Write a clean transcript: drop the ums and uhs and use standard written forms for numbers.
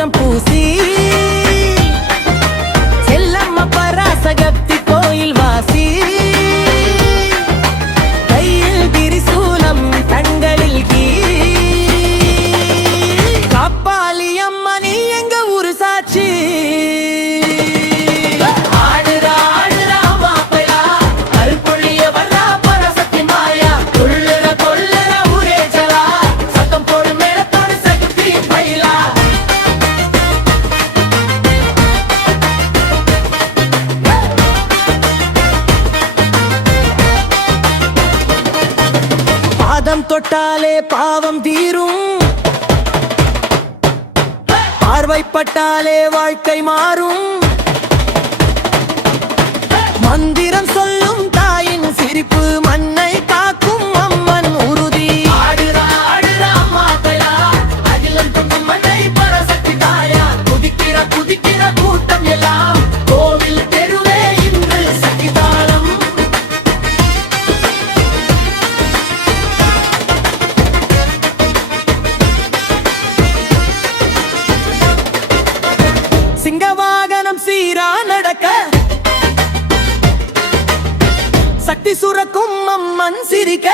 கற்பூரம் பூசி செல்லம்மா பராசக்தி கோயில் வாசி கையில் திரிசூலம் கண்களில் கீ காப்பாளி அம்மா நீ எங்க ஊரு சாட்சி பாதம் தொட்டாலே பாவம் தீரும் பார்வைப்பட்டாலே வாழ்க்கை மாறும் மந்திரம் சொல்லும் தாயின் சிரிப்பு மண்ணை காக்கும் அம்மன் உறுதி குதிக்கிற கூட்டம் எல்லாம் கோவில் தெருவே இன்று சகிதாளம் சிங்கவாகனம் சீரா நடக்க சக்தி சுரக்கும் அம்மன் சிரிக்க